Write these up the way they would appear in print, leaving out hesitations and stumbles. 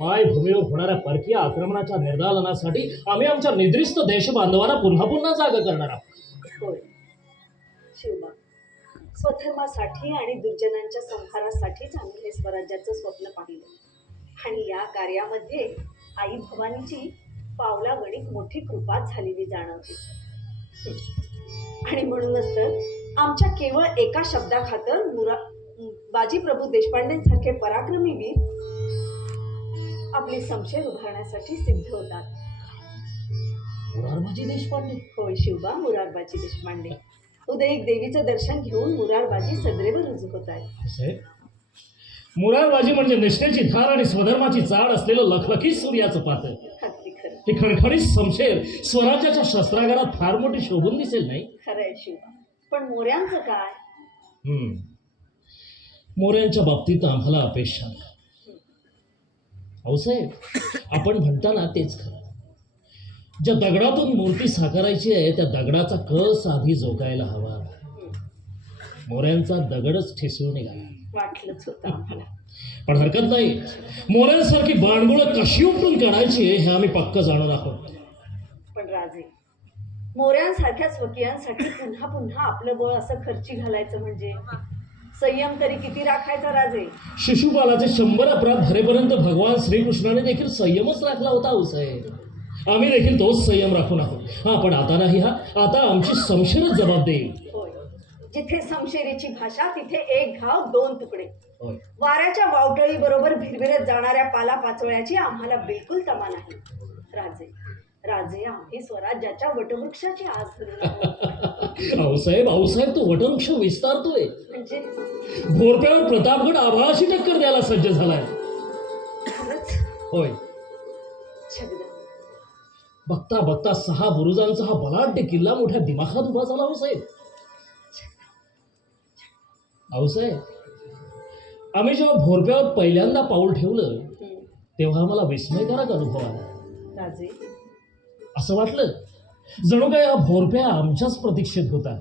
मायभूमीवर होणाऱ्या परकीय आक्रमणाच्या निर्दालनासाठी आम्ही आमच्या निद्रिस्त देशबांधवांना पुन्हा पुन्हा जाग करणार आहोत. होय शिवबा, स्वधर्मासाठी आणि दुर्जनांच्या संहारासाठीच आम्ही हे स्वराज्याचं स्वप्न पाहिलं. आणि या कार्यामध्ये आई भवानीची पावलागणिक मोठी कृपा झालेली जाणवते. आणि म्हणूनच तर आमच्या केवळ एका शब्दाखातर बाजी प्रभू देशपांडेंसारखे पराक्रमी वीर आपली समशेर उभारण्यासाठी सिद्ध होतात. मुरारबाजी देशपांडे? होय शिवबा, मुरारबाजी देशपांडे उदयिक देवीचं दर्शन घेऊन मुरारबाजी सदैव रुजू होत आहेत. मुरारबाजी म्हणजे निष्ठेची धार आणि स्वधर्माची चाड असलेलं लखलखीत सूर्याचं पातळ. ही खणखणीत समशेर स्वराज्याच्या शस्त्रागारात फार मोठी शोभून दिसेल, नाही? खरंय शिवबा, पण मोऱ्यांचं काय? मोऱ्यांच्या बाबतीत आम्हाला अपेक्षा नाही. साहेब, आपण म्हणताना तेच खरं. ज्या दगडातून मूर्ती साकारायची आहे त्या दगडाचा कस आधी जोगायला हवा. मोऱ्यांचा दगडच ठिसूळ निघाला. वाटलंच होतं आम्हाला. पण हरकत नाही, मोऱ्यांसारखी बाणगुळं कशी उपटून काढायची हे आम्ही पक्क जाणून आहोत. पण राजे, मोऱ्यांसारख्या स्वकीयांसाठी पुन्हा पुन्हा आपलं बळ असं खर्ची घालायचं म्हणजे संयम तरी किती राखायचा राजे? शिशुपालाचे 100 अपराध भरेपर्यंत भगवान श्रीकृष्णाने देखील संयमच राखला होता. साहेब, आम्ही देखील तोच संयम राखून आहोत. हा, पण आता नाही. आता आमची समशेरच जबाब देईल. होय, जिथे समशेरीची भाषा तिथे एक घाव 2 तुकडे. होय, वाऱ्याच्या वावटळी बरोबर भिरभिरत जाणाऱ्या पाला पाचोळ्याची आम्हाला बिलकुल तमा नाही. राजे राजे, आम्ही स्वराज्याच्या वटवृक्षाची आस धरून आहोत. आऊसाहेब, तो वटवृक्ष विस्तारतोय. म्हणजे भोरप्यावर प्रतापगड आभाळाशी टक्कर द्यायला सज्ज झालाय. होय, जगदा, बघता बघता 6 बुरुजांचा हा बलाढ्य किल्ला मोठ्या दिमाखात उभा झाला. आऊसाहेब, आम्ही जेव्हा भोरप्यावर पहिल्यांदा पाऊल ठेवलं तेव्हा आम्हाला विस्मयकारक अनुभव आला. राजे, असं वाटलं जणू काय हा भोरप्या आमच्याच प्रतीक्षेत होता.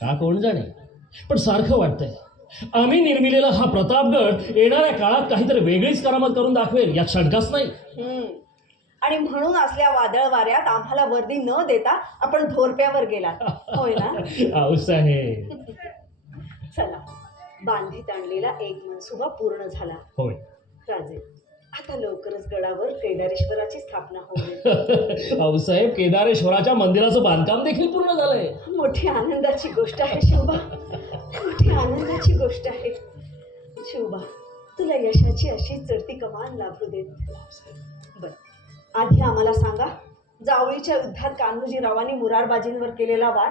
का कोण जाणे, पण सारखं वाटतंय आम्ही निर्मिलेला हा प्रतापगड येणाऱ्या काळात काहीतरी वेगळीच करामत करून दाखवेल, यात शंकाच नाही. आणि म्हणून असल्या वादळ वाऱ्यात आम्हाला वर्दी न देता आपण भोरप्यावर गेला, होय ना? आऊसाहेब, चला, बांधीत आणलेला एक मनसुबा पूर्ण झाला. होय राजे, आता लवकरच गडावर केदारेश्वराची स्थापना होईल. आऊसाहेब, केदारेश्वराच्या मंदिराचं बांधकाम देखील पूर्ण झालंय. मोठी आनंदाची गोष्ट आहे शिवबा, मोठी आनंदाची गोष्ट आहे. शिवबा, तुला यशाची अशी चढती कमान लाभू देत. बर, आधी आम्हाला सांगा, जावळीच्या युद्धात कान्होजीरावांनी मुरारबाजींवर केलेला वार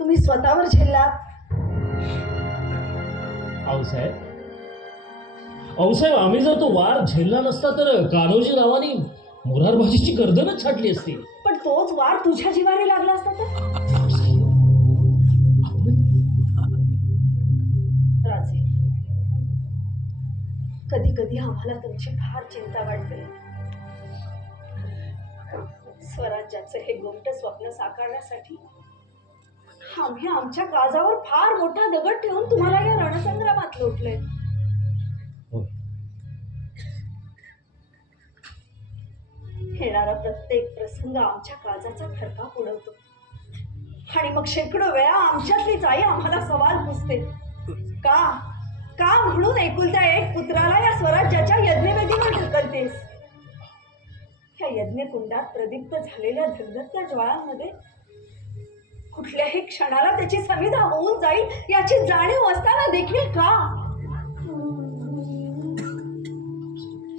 तुम्ही स्वतःवर झेललात? आऊसाहेब, आम्ही जर तो वार झेलला नसता तर कान्होजीरावांनी मुरारबाजीची गर्दनच छाटली असती. पण तोच वार तुझ्या जीवाने लागला असता तर? राजे, कधी कधी आम्हाला तुमची फार चिंता वाटते. स्वराज्याचं हे गोमट स्वप्न साकारण्यासाठी आम्ही आमच्या काळजावर फार मोठा दगड ठेवून तुम्हाला या रणसंग्रामात लोटले. येणारा प्रत्येक प्रसंग आमच्या काळजाचा खडकाप उडवतो आणि मग शेकडो वेळा आमच्यातलीच आई आम्हाला सवाल पुसते, का का म्हणून एकुलत्या एक पुत्राला या स्वराज्याच्या यज्ञवेदीवर ढकलतेस? या यज्ञकुंडात प्रदीप्त झालेल्या धगधगत्या ज्वाळांमध्ये कुठल्याही क्षणाला त्याची समिधा होऊन जाईल याची जाणीव असताना देखील का?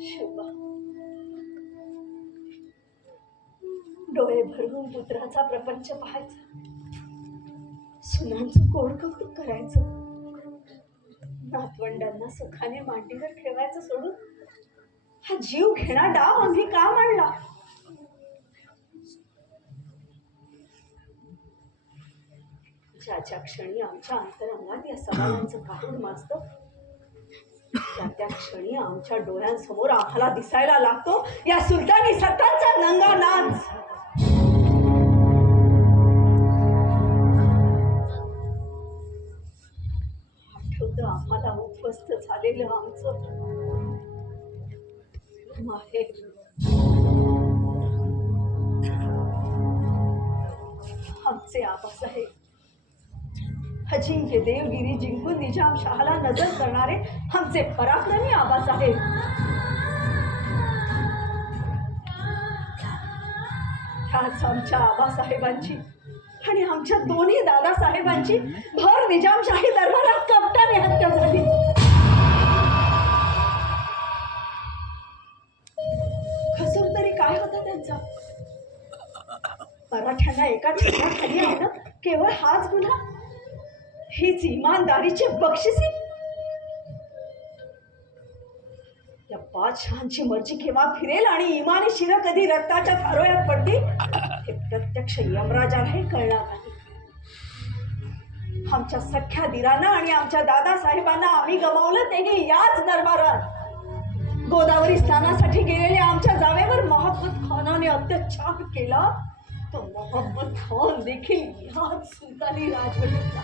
शिवबा, डोळे भरून पुत्राचा प्रपंच पाहायचा, सुनांचं कोड कौतुक करायचं, नातवंडांना सुखाने मांडीवर ठेवायचं सोडून हा जीव घेणा डाव आम्ही का मांडला? ज्या क्षणी आमच्या अंतरंगात या सवालांचं काहूड माजतं त्या क्षणी आमच्या डोळ्यांसमोर आम्हाला दिसायला लागतो या सुलतानी सत्तांचा नंगा नाच. आठवतं आम्हाला उद्ध्वस्त झालेलं आमचं माहेर. आमचे आबासाहेब, अजिंक्य देवगिरी जिंकून निजामशहाला नजर करणारे आमचे पराक्रमी आबासाहेब. ह्याच आमच्या आबासाहेबांची आणि आमच्या दोन्ही दादासाहेबांची भर निजामशाही दरबारात कपटाने हत्या झाली. कसूर तरी काय होता त्यांचा? मराठ्यांना एका छत्राखाली आणणं केवळ हाच गुन्हा? हीच इमानदारीची बक्षिसी? या बादशहांची मर्जी केव्हा फिरेल आणि इमानी शिर कधी रक्ताच्या थारोळ्यात पडतील हे प्रत्यक्ष यमराजालाही कळणार नाही. आमच्या सख्या दिरांना आणि आमच्या दादासाहेबांना आम्ही गमावलं तेही याच दरबारात. गोदावरी स्नानासाठी गेलेल्या आमच्या जावेवर मोहम्मद खानाने अत्याचार केला. तो मोहम्मद खान देखील ह्याच सुलतानी राजवटीतला.